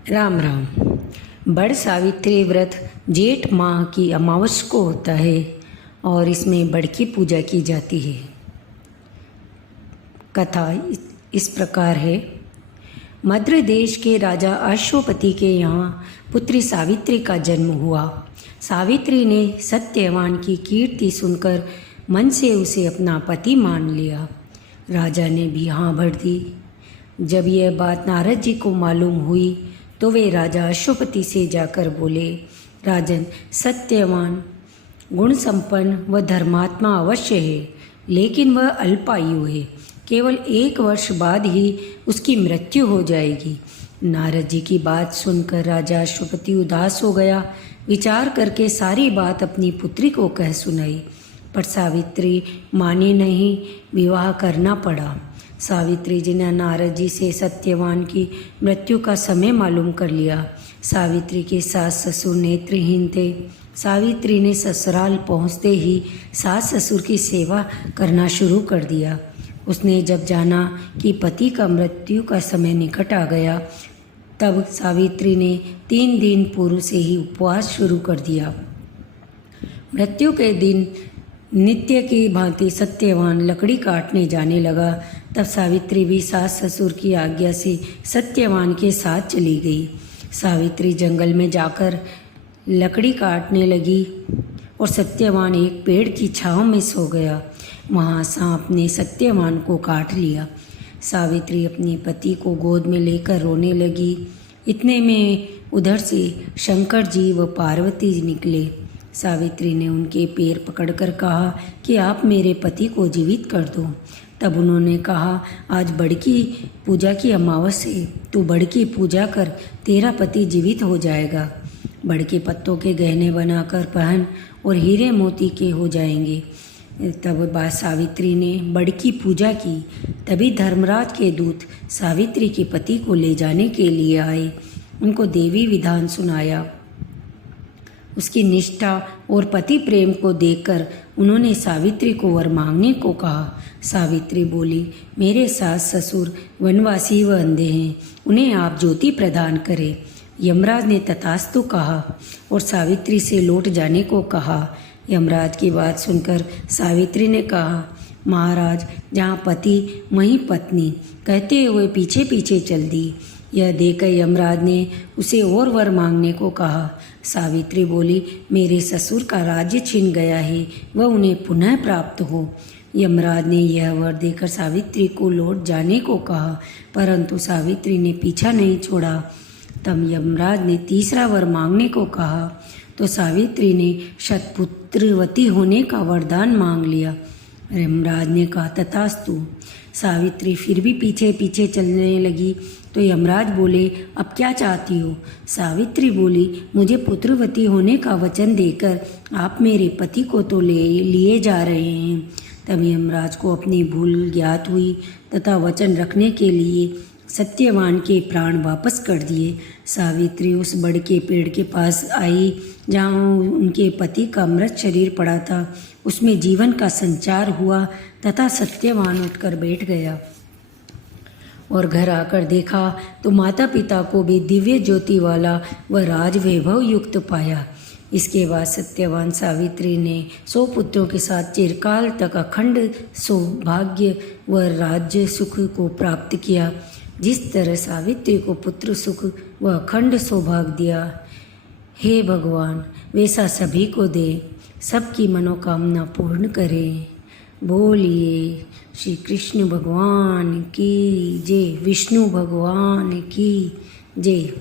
राम राम। बड़ सावित्री व्रत जेठ माह की अमावस को होता है और इसमें बड़ की पूजा की जाती है। कथा इस प्रकार है। मद्र देश के राजा अश्वपति के यहाँ पुत्री सावित्री का जन्म हुआ। सावित्री ने सत्यवान की कीर्ति सुनकर मन से उसे अपना पति मान लिया। राजा ने भी हाँ भर दी। जब यह बात नारद जी को मालूम हुई तो वे राजा अश्वपति से जाकर बोले, राजन, सत्यवान गुण संपन्न व धर्मात्मा अवश्य है, लेकिन वह अल्पायु है। केवल 1 वर्ष बाद ही उसकी मृत्यु हो जाएगी। नारद जी की बात सुनकर राजा अश्वपति उदास हो गया। विचार करके सारी बात अपनी पुत्री को कह सुनाई, पर सावित्री माने नहीं। विवाह करना पड़ा। सावित्री जी ने नारद जी से सत्यवान की मृत्यु का समय मालूम कर लिया। सावित्री के सास ससुर नेत्रहीन थे। सावित्री ने ससुराल पहुँचते ही सास ससुर की सेवा करना शुरू कर दिया। उसने जब जाना कि पति का मृत्यु का समय निकट आ गया, तब सावित्री ने 3 दिन पूर्व से ही उपवास शुरू कर दिया। मृत्यु के दिन नित्य की भांति सत्यवान लकड़ी काटने जाने लगा। तब सावित्री भी सास ससुर की आज्ञा से सत्यवान के साथ चली गई। सावित्री जंगल में जाकर लकड़ी काटने लगी और सत्यवान एक पेड़ की छांव में सो गया। वहाँ सांप ने सत्यवान को काट लिया। सावित्री अपने पति को गोद में लेकर रोने लगी। इतने में उधर से शंकर जी व पार्वती निकले। सावित्री ने उनके पैर पकड़कर कहा कि आप मेरे पति को जीवित कर दो। तब उन्होंने कहा, आज बड़ की पूजा की अमावस है, तू बड़ की पूजा कर, तेरा पति जीवित हो जाएगा। बड़ के पत्तों के गहने बनाकर पहन और हीरे मोती के हो जाएंगे। तब सावित्री ने बड़ की पूजा की। तभी धर्मराज के दूत सावित्री के पति को ले जाने के लिए आए। उनको देवी विधान सुनाया। उसकी निष्ठा और पति प्रेम को देखकर उन्होंने सावित्री को वर मांगने को कहा। सावित्री बोली, मेरे सास ससुर वनवासी व अंधे हैं, उन्हें आप ज्योति प्रदान करें। यमराज ने तथास्तु कहा और सावित्री से लौट जाने को कहा। यमराज की बात सुनकर सावित्री ने कहा, महाराज, जहाँ पति वहीं पत्नी, कहते हुए पीछे पीछे चल दी। यह देखकर यमराज ने उसे और वर मांगने को कहा। सावित्री बोली, मेरे ससुर का राज्य छिन गया है, वह उन्हें पुनः प्राप्त हो। यमराज ने यह वर देकर सावित्री को लौट जाने को कहा, परंतु सावित्री ने पीछा नहीं छोड़ा। तब यमराज ने तीसरा वर मांगने को कहा तो सावित्री ने शतपुत्रवती होने का वरदान मांग लिया। यमराज ने कहा, तथास्तु। सावित्री फिर भी पीछे पीछे चलने लगी तो यमराज बोले, अब क्या चाहती हो? सावित्री बोली, मुझे पुत्रवती होने का वचन देकर आप मेरे पति को तो लिए जा रहे हैं। तब यमराज को अपनी भूल ज्ञात हुई तथा वचन रखने के लिए सत्यवान के प्राण वापस कर दिए। सावित्री उस बड़ के पेड़ के पास आई जहाँ उनके पति का मृत शरीर पड़ा था। उसमें जीवन का संचार हुआ तथा सत्यवान उठकर बैठ गया और घर आकर देखा तो माता पिता को भी दिव्य ज्योति वाला व राज वैभव युक्त पाया। इसके बाद सत्यवान सावित्री ने 100 पुत्रों के साथ चिरकाल तक अखंड सौभाग्य व राज्य सुख को प्राप्त किया। जिस तरह सावित्री को पुत्र सुख व अखंड सौभाग्य दिया, हे भगवान, वैसा सभी को दे, सबकी मनोकामना पूर्ण करे। बोलिए श्री कृष्ण भगवान की जय, विष्णु भगवान की जय।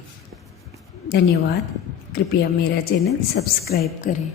धन्यवाद। कृपया मेरा चैनल सब्सक्राइब करें।